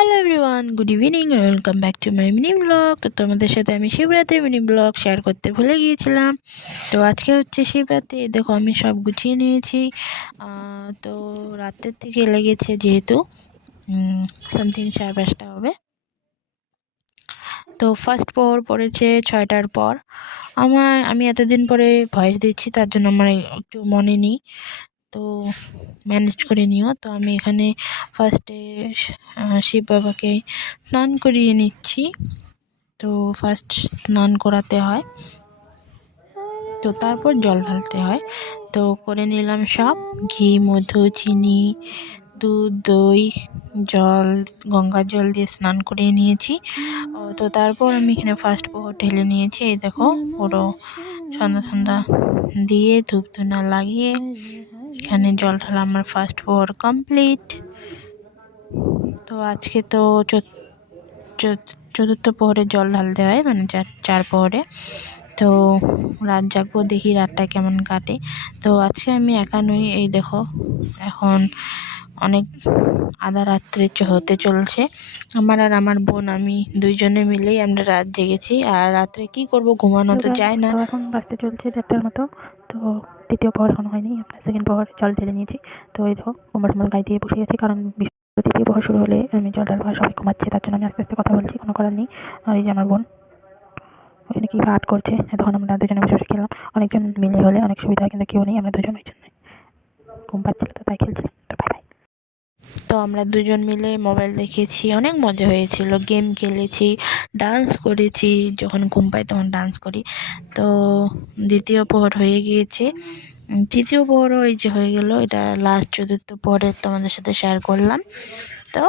Hello everyone, good evening, welcome back to my mini blog. তো তোমাদের সাথে আমি শিবরাত্রির মিনি ব্লগ শেয়ার করতে ভুলে গিয়েছিলাম। তো আজকে হচ্ছে শিবরাত্রি। দেখো আমি সব গুছিয়ে নিয়েছি। তো রাতের থেকে লেগেছে, যেহেতু সামথিং 5:30 হবে। তো ফার্স্ট প্রহর পড়েছে 6টার পর। আমি এতদিন পরে ভয়েস দিচ্ছি, তার জন্য আমার একটু মনে নেই, তো ম্যানেজ করে নিও। তো আমি এখানে ফার্স্টে শিব বাবাকে স্নান করিয়ে নিচ্ছি। তো ফার্স্ট স্নান করাতে হয়, তো তারপর জল ঢালতে হয়। তো করে নিলাম সব, ঘি, মধু, চিনি, দুধ, দই, জল, গঙ্গার জল দিয়ে স্নান করিয়ে নিয়েছি। তো তারপর আমি এখানে ফার্স্ট প্রহর ঢেলে নিয়েছি। এই দেখো, পুরো সন্ধ্যা সন্ধ্যা দিয়ে ধূপ ধুনা লাগিয়ে এখানে জল ঢালা আমার ফার্স্ট প্রহর কমপ্লিট। তো আজকে তো চতুর্থ প্রহরে জল ঢালতে হয়, মানে চার প্রহরে। তো রাত জাগবো, দেখি রাতটা কেমন কাটে। তো আজকে আমি একা নই, এই দেখো এখন অনেক আধা রাত্রে হতে চলছে। আমার আর আমার বোন, আমি দুইজনে মিলেই আমরা রাত জেগেছি। আর রাত্রে কি করব, ঘুমানো তো যায় না। তো এখন বাজতে চলছে 4টার মতো। তো তৃতীয় প্রহর এখন হয়নি, আপনার সেকেন্ড প্রহর জল ঢেলে নিয়েছি। তো এই দেখো কুমার গায়ে দিয়ে বসে গেছি, কারণ তৃতীয় প্রহর শুরু হলে আমি জল ঢালবো, সবাই ঘুমাচ্ছে, তার জন্য আমি আস্তে আস্তে কথা বলছি, কোনো করার নেই। আর এই যে আমার বোন ওখানে কি আর্ট করছে, তখন আমরা দুজনে বসে বসে খেলাম। অনেকজন মিলে হলে অনেক সুবিধা হয়, কিন্তু কেউ নেই, আমরা দুজন, ওই জন্য ঘুম পাচ্ছিল, তো তাই খেলছিলাম। তো বাই বাই। তো আমরা দুজন মিলে মোবাইল দেখেছি, অনেক মজা হয়েছিল, গেম খেলেছি, ডান্স করেছি। যখন ঘুম পাই তখন ডান্স করি। তো দ্বিতীয় প্রহর হয়ে গিয়েছে, তৃতীয় প্রহরও এই যে হয়ে গেল। এটা লাস্ট চতুর্থ প্রহরের তোমাদের সাথে শেয়ার করলাম। তো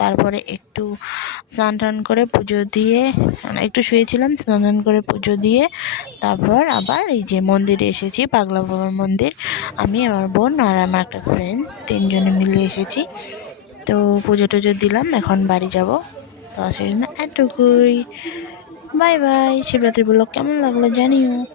তারপরে একটু স্নান টান করে পুজো দিয়ে, একটু শুয়েছিলাম, স্নান টান করে পুজো দিয়ে তারপর আবার এই যে মন্দিরে এসেছি, পাগলা বাবার মন্দির। আমি, আমার বোন আর আমার একটা ফ্রেন্ড, তিনজনে মিলে এসেছি। তো পুজো টুজো দিলাম, এখন বাড়ি যাব। তো আসার জন্য এতটুকুই। Bye bye. শিবরাত্রি ব্লগ কেমন লাগলো জানিও।